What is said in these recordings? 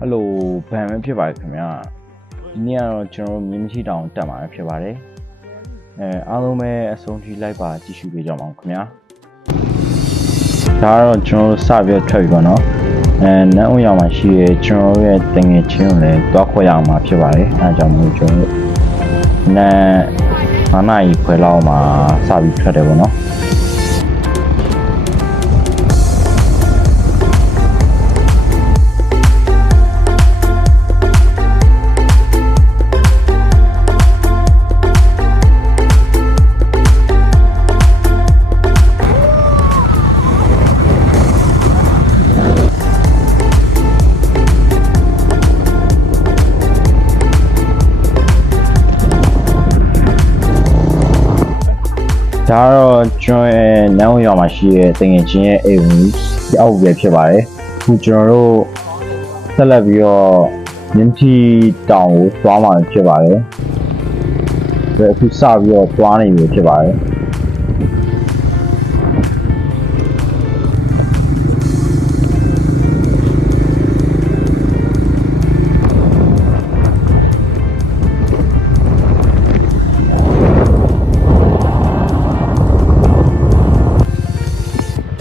အဲ့လိုဗန်ပဲဖြစ်ပါတယ်ခင်ဗျာဒီနေ့ကတော့ကျွန်တော်တို့မြင်းမရှိတောင်တက်မှာဖြစ်ပါတယ်အားလုံးပဲအဆုံးထိလိုက်ပါကြည့်ရှုပေးကြပါဦးခင်ဗျာဒါကတော့ကျွန်တော်တို့စပြီးထွက်ပြီပေါ့နော်နန်းဦးရောင်မှာရှိရဲကျွန်တော်ရဲ့တငယ်ချင်းကိုလည်းတွားခွဲရအောင်မှာဖြစ်ပါတယ်အဲဒါကြောင့်မို့ကျွန်တော်နန်း9နာရီခွဲလောက်မှာစပြီးထွက်တယ်ပေါ့နော်ဒါတော့ကျွန်တော်ရဲ့နန်းဦးရွာမှာရှိတဲ့တငယ်ချင်းရဲ့အိမ်ဝင်အောက်ပဲဖြစ်ပါတယ်အခုကျွန်တော်တို့ဆက်လက်ပြီးတော့မြင်းတီတောင်ကိုသွားမှာဖြစ်ပါတယ်အခုစပြီးတော့သွားနေပြီဖြစ်ပါတယ်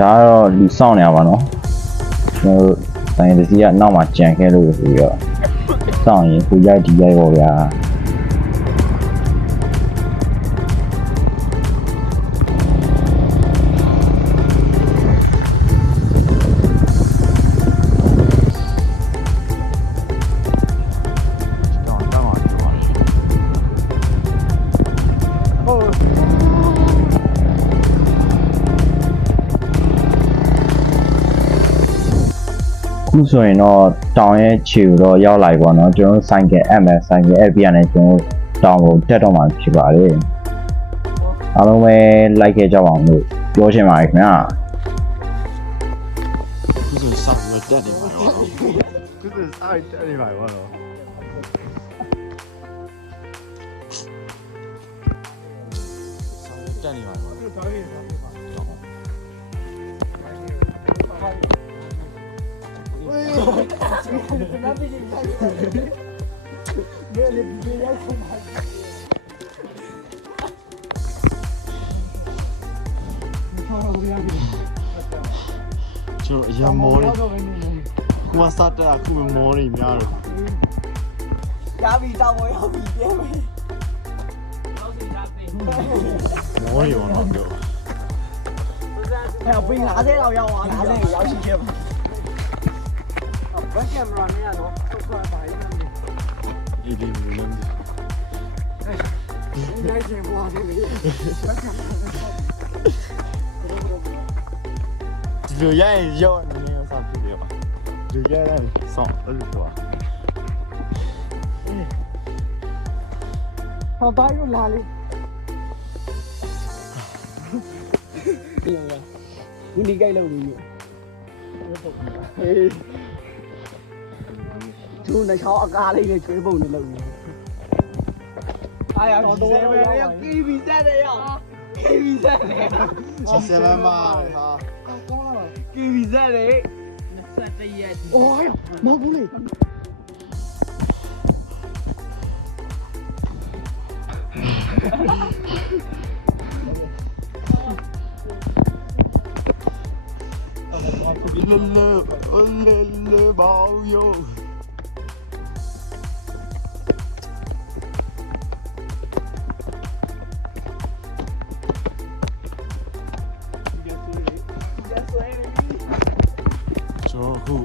ဒါတော့လူဆောင်နေရပါတော့ကျွန်တော်တိုင်းတစီကနောက်မှာကြံခဲ့လို့ဆိုပြီးတော့စောင့်ရင်ကိုရိုက်ဒီရိုက်ပေါ့ဗျာခုဆိုရင်တော့တောင်ရဲ့ခြေကိုတော့ရောက်လာပြီပေါ့နော်ကျွန်တော်ဆိုင်ကယ် MS ဆိုင်ကယ် FB နဲ့ကျွန်တော်တောင်ကိုတက်တော့မှဖြစ်ပါတယ်အားလုံးပဲလိုက်ခဲ့ကြပါအောင်လို့ပြောချင်ပါတယ်ခင်ဗျာခုဆိုစောင့်ရတက်နေပါတော့ခုဆိုစားတက်နေပါတော့စောင့်ရတက်နေပါတော့ကျွန်တော်အရင်မောနေခုမှစတက်အခုမောနေများတော့ရပြီတောင်းပေါ်ရောက်ပြီပြဲမယ်မောနေပါတော့ပြောအဲ့ဘင်း50လောက်ရောက်သွား50ရောက်ရှိခဲ့ပါဘက်ကင်မရာနဲ့ကတော့ဆက်ဆွဲပါရမယ်ဒီဒီမလို့ဒီလိုက်ချင်ပွားနေပြီဘက်ကင်မရာနဲ့ဒီလိုရရင်ရောက်နေနေဆောက်ပြတယ်ပါဒီရရင်ဆောက်အဲ့လိုတော့ဟောတိုင်းလို့လာလေဒီရဒီဒီကိတ်လို့ပြီဟေးသူနှချောင်းအကားလေးနဲ့ကျွေးပုံနဲ့လုပ်နေအားရတော့တော့ရောကီဗီတက်တယ်ရောကီဗီတက်တယ်7မှာဟာကောင်းလာပါကီဗီတက်တယ်21ရက်အိုးမဟုတ်ဘူးလေလေဘောင်ယိုကျွန်တော်ခု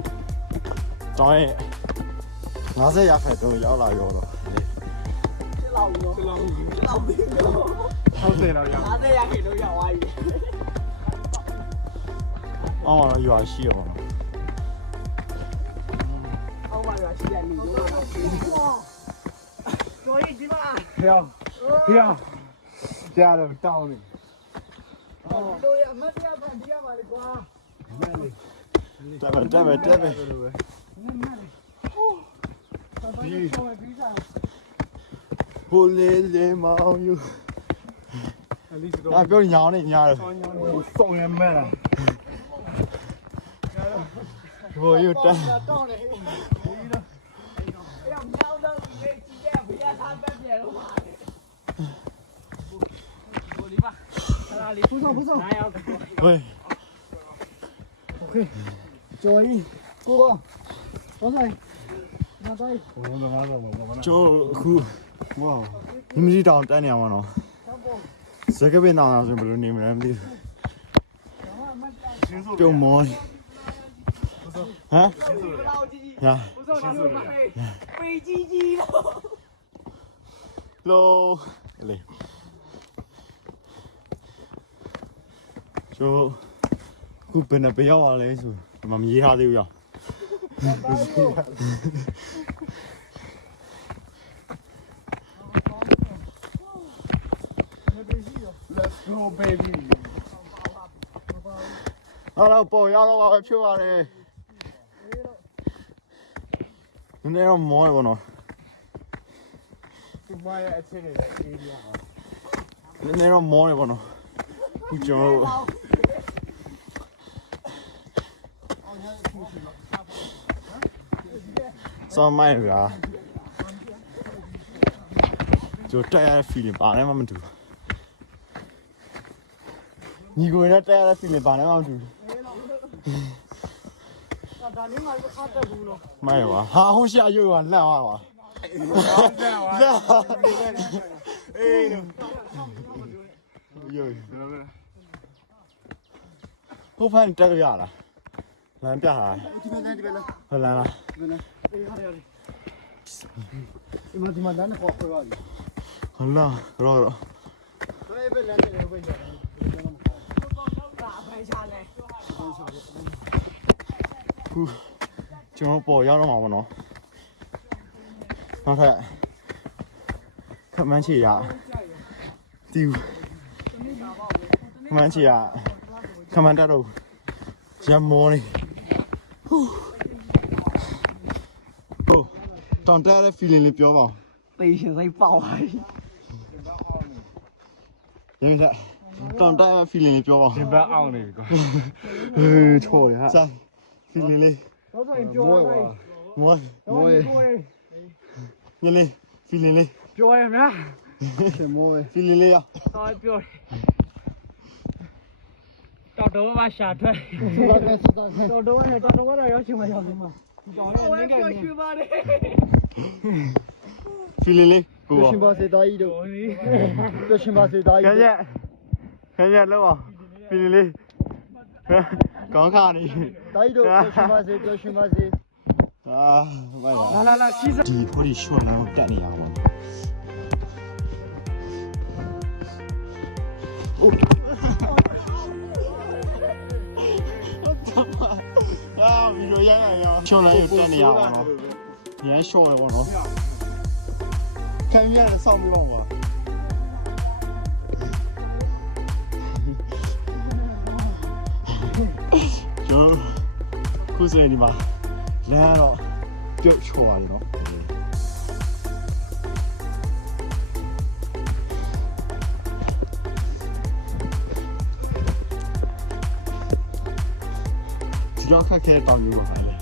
တောင်းရဲ့50ရာခိုင်တော့ရောက်လာရောတော့လောက်ရောလောက်ပြီးတော့60လောက်ရ50ရက်ကြီးတော့ရောက်သွားပြီအော်ရွာရှိရောအောက်ပါရွာရှိတယ်လူတို့ကျော်ကြီးဒီမှာဖေကြားတော့တောင်းနေတို့ရမတရားဖန်တီးရပါလေကွာတက်ပဲဟိုလေမောင်ယူပြောညောင်းနေညာတော့စုံရမဲ့လားဟိုယူတက် ရတော့ပါကိုဒီပါလာလီဖူးဆောင်နားရောက် 喂， ကျော်ကြီးကိုကောဘောဆိုင်နားတိုင်း 我们马上我就酷，哇，你们去当3年吗？喏，这个边当上是不是你们那边？就摸，啊？呀，不是你们飞机机了喽，来，就酷本来不要啊嘞，是，妈咪一下都要。 Let's go baby 好了，不要了，我去吧嘞。你那要摸一个喏，ဒီမရဲ့အခြေအနေအေးရအောင် 你那要摸一个喏，不讲。上麦个，就这样 feeling 把那么多。你个人这样 feeling 把那么多。 ဒါနင်းမှာခါတက်ဘူးလို့ 没有啊，哈好下有啊，烂啊哇。烂。哎呦。有。后盘你这个样了，来别下来。ဒီမှာလာ好来了。 ဒီမှာလမ်းခေါ်ခေါ်ပါပြီ 好了，绕绕。 ဘယ်ပဲလမ်းတယ်ဘယ်ကြတယ် ဒါအဖိုင်ချလဲ ခုကျွန်တော်ပေါ်ရောက်တော့မှာပေါ့နော်နောက်ထပ်ခမန်းချီရတီးခမန်းချီရခမန်းတက်တော့ရမောနေဟူးဟိုတောင်တက်တဲ့ feeling လေးပြောပါဦး တေးရှင်စိတ်ပေါက်ပါပြီ ရင်းဆက်တောင်တက်တဲ့ feeling လေးပြောပါဦး ဒီဘက်အောင်နေပြီကွာ ဟေးချော်ရဟာစား feeling လေး တော့ဆိုရင်ပြောရမယ် မောမောညလေး feeling လေး ပြောရမယ် ရှင်မိုး feeling လေးရ တော့ပြောတော်မှာရှာထွက် တော်တော့ရောက်ချင်မှရောက်နေမှာတော်တော့နင်းကြနေရွှေပါတယ် feeling လေးကို ရှင်ပါစေသားကြီးတို့တို့ရှင်ပါစေသား ခ ကြီး င်ရက်လောက်အောင် feeling လေးကောင်းခါနေ သားကြီးတို့ရှင်ပါစေတို့ရှင်ပါစေ အာမိုက်ပါ လာခီးစ ဒီဟိုဒီရှော့လမ်းကိုတက်နေရပါဘူးအာဗီဒီယိုရိုက်ရအောင်ရှော့လမ်းကိုတက်နေရပါတော့ရမ်းရှော့တယ်ပေါ့နော်ခံရတယ်စောင့်ပြီးပါဦးကွာကျွန်တော်ခုစနေဒီမှာလမ်းတော့ပြုတ်ချော်ရတယ်နော်ဒီတော့ခက်ခဲတောင်းယူပါခိုင်းလေ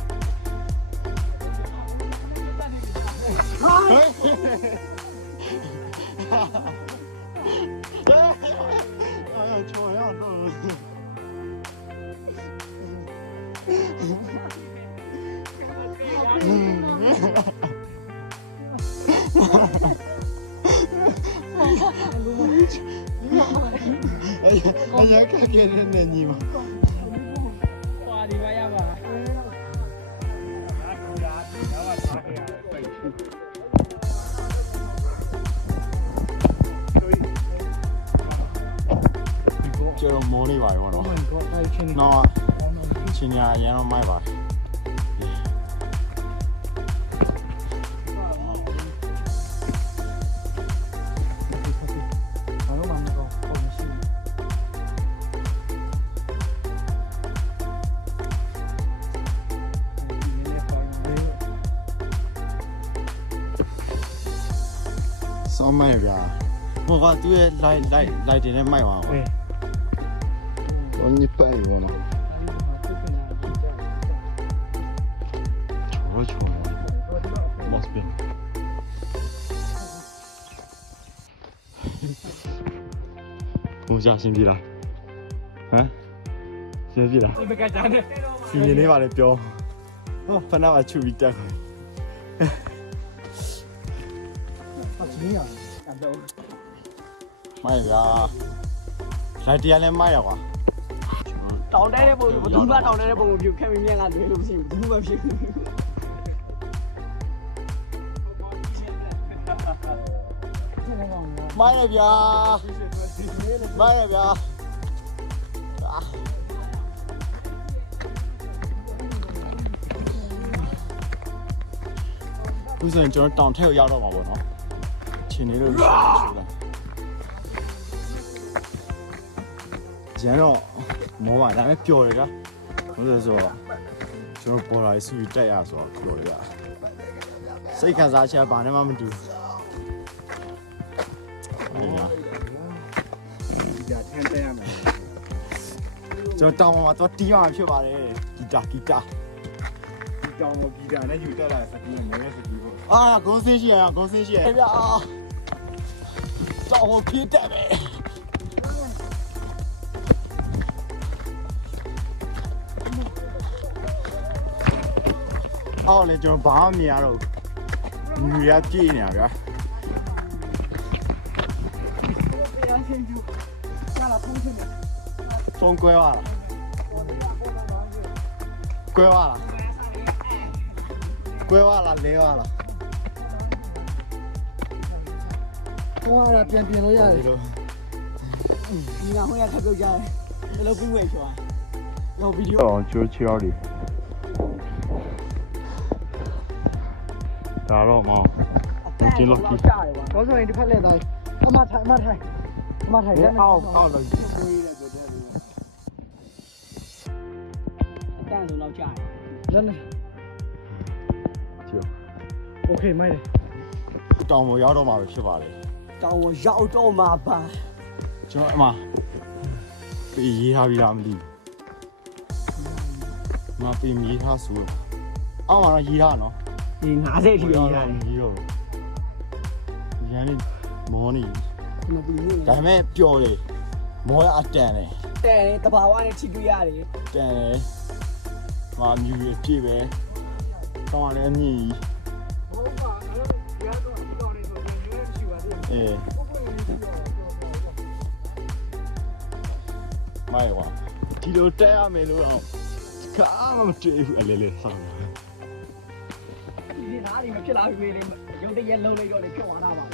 အာချော်ရတော့哎呀，看给人的你嘛。 ပါဒီပါရပါ 就摸你吧，我咯。喏，今年也能买吧。少买点，我把对来点卖完。我你摆一个嘛。瞧瞧，must be。ဘုံရှာရှင်းပြီလားဟမ်ရှင်းပြီလား ဒီဘက်ကကြမ်းတယ် စီရင်လေးပါလေပြောဟောဖနာကချူပြီးတက်ခိုင်း ဟာချင်းရ ကတော့ မိုက်ဗျာလိုက်တရားလဲမိုက်ရကွာ တောင်းတဲ့ပုံဘယ်သူမှတောင်းတဲ့ပုံကိုပြုတ်ခက်မင်းမြတ်ကလွယ်လို့မရှိဘူးဘယ်သူမှဖြစ်ဘူး မိုက်ရဗျာမိုက်ရဗျာဥစဉ်ကျွန်တော်တောင်ထက်ကိုရောက်တော့မှာပေါ့နော်ခြေနေလို့ရှိတာကျန်တော့မောပါဒါပေမဲ့ပျော်တယ်ကွာဘယ်လိုဆိုတော့ကျွန်တော်ပေါ်လာရေးစုပြီးတက်ရဆိုတော့ပျော်ရစိတ်ခံစားချက်ဘာနဲ့မှမတူဘူး ဒီကထမ်းတဲ့ရမယ် ကျွန်တော်တောင်မှာတော့တီးရမှာဖြစ်ပါတယ်ဂီတာ ဒီတောင်ကိုပြည်တာနဲ့ယူတက်လာစကူးနဲ့မဲစကူးပေါ့ အာဂုံးစင်းရှိရဂုံးစင်းရှိရဗျာတောင်ကိုပြေးတက်ပဲအော်လေကျွန်တော်ဘာမှမမြင်ရတော့ဘူးမြူရပြည့်နေတာဗျာဖုန်းကွဲသွားလားကွဲသွားလားကွဲသွားလားလဲသွားလား ဟိုကပြန်လို့ရတယ် ဒီလို ဒီကဟိုရထပ်ပြုတ်ကြတယ်ဘယ်လိုပြီးဝဲချွာရောဗီဒီယို တော့ချိုးချော်ဒီဒါတော့မောင်ဒီလိုကြီး ကြားတယ်ကွာ တော့ဆိုရင်တစ်ဖက်လဲသားအမထိုင်လက်နဲ့ အောက်လို့ ကိုရေးတယ်ပြောတယ်အတန်းဆိုတော့ကြားတယ် လက်နဲ့ ချိုး โอเคမိုက်တယ် တောင်ပေါ်ရောက်တော့မှာပဲဖြစ်ပါလေ တောင်းကိုရောက်တော့မှာပါ ကျွန်တော်အမပြေးရေးထားပြီးလားမသိဘူးမပြေးမြေးထားဆိုအောက်မှာတော့ရေးထားနော် ဒီ90ထိရေးရတယ် ရေးတော့ရန်နေမော်နီ မပြီးဘူး ဒါပေမဲ့ပျော်တယ်မောရအတန်တယ် တဲ့တဘာဝနဲ့ထိတွေ့ရတယ် တန်တယ်မာမြူရပြည့်ပဲတောင်းရလည်းအမြင့်ကြီးအေးမိုက်ကွာဒီလိုတက်ရမယ်လို့တော့ခါမှမတွေ့ဘူးအလေလေဆောင်း ဒီနားဒီမဖြစ်လာပြီလေရုပ်တရက်လုံးလိုက်တော့ဖြုတ်သွားတာပါတ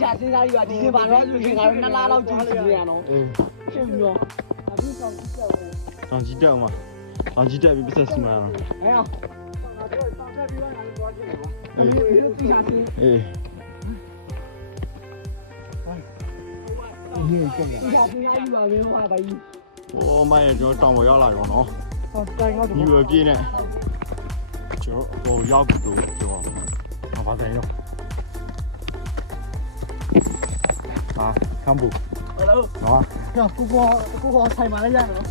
ခြားစဉ်းစားရဒီနေ့ပါတော့လူရှင်ကတော့2လလောက်ကြည့်နေရတော့ အေး ဖြစ်ပြီးတော့ တောင်ကြီးတက်အောင်ပါတောင်ကြီးတက်ပြီးပြဿနာစီမံအောင် အဲအောင် အေး တခြားစဉ်း အေး ဒီကဲ တခြားစဉ်းစားရပါမယ်ဟောပါကြီး ဟိုမိုင်းကျွန်တော်တောင်ပေါ်ရောက်လာတော့နော် ဟောတိုင်တော့ မြူရပြည့်နဲ့ကျွန်တော်ဟိုရောက်ပြီတော့ကျွန်တော်ဘာသာရောက်ဟာကမ်ဘူ ဟယ်လို နော် ကိုဆိုင်ပါလေရနော်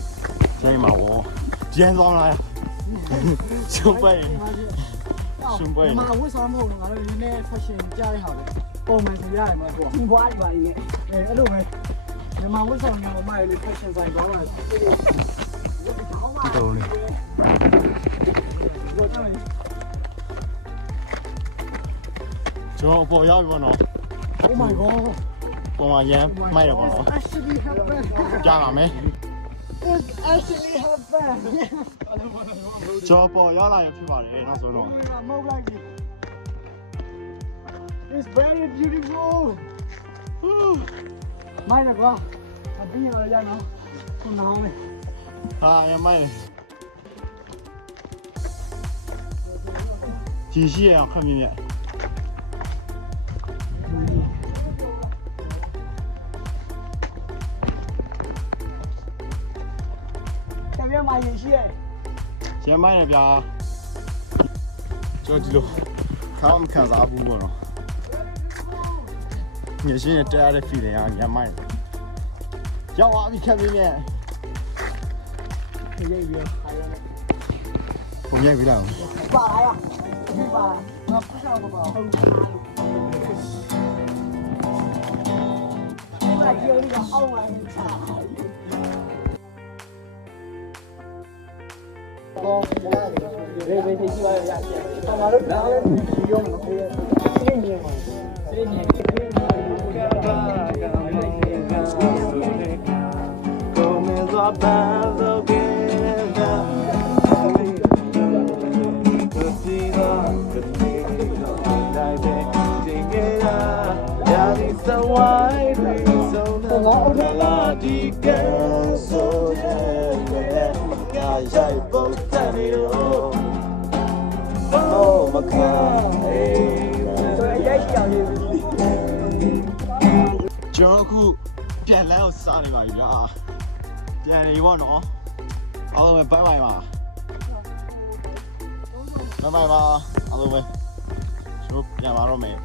ချိန်မှာဝကျန်းသွားလားရှင်ပဲရှင်ပဲ မဝတ်စားမဟုတ်ငါတို့ဒီနေ့ fashion ကြားရဟာလေပုံမှန်ဆိုရတယ်မဟုတ်ဘူး ဒီဘွားဒီပါကြီးနဲ့ အဲ့လိုပဲမြန်မာဝတ်ဆောင်မျိုးမရလေ fashion ဆိုင်တော့လာ တော်လေကျွန်တော်ပေါ်ရောက်ပြီပေါ့နော် Oh my god ပေါ်မှာရမ်းမိုက်ရပေါ့နော် actually happened ကြားပါမယ် it actually happened ကျွန်တော်ပေါ်ရောက်လာရင်ဖြစ်ပါတယ်နောက်ဆုံးတော့ move like it it's very beautiful မိုင်းကွာအပြင်ရရနော်ခုနောင်းလေ ဟာရမ်းမိုက်တယ်ကြီးရှိရအောင်ခက်မြင့်မြတ် တပြက်မှရင်ရှိရဲ့ ရမ်းမိုက်တယ်ဗျာကျွန်တော်ဒီလိုခေါင်းမခံစားဘူးပေါ့နော်ညရှင်ရဲ့တရားတဲ့ feeling ကရမ်းမိုက်တယ်ရောက်သွားပြီခက်မြင့်မြတ် ခရိပ်ပြီးဟာရမယ် ပုံရိုက်ပြီးလား ပါလာရ ပါငါဖျောက်တော့ဟုတ်လားလို့ဒီမှာကျော်လေးကအောက်မှာချာတော့ရေဘေးရှိပါရရ။ဘာလို့ဒါလဲဒီရောမလို့ပြည့်စင်းနေမှာစင်းနေကျွန်တော်အခုပြန်လန်းကိုစားနေပါပြီဗျာပြန်နေပေါ့နော်အားလုံးပဲဘိုင်ဘိုင်ပါဘိုင်ဘိုင်ပါအားလုံးပဲကျွန်တော်ပြန်လာတော့မယ်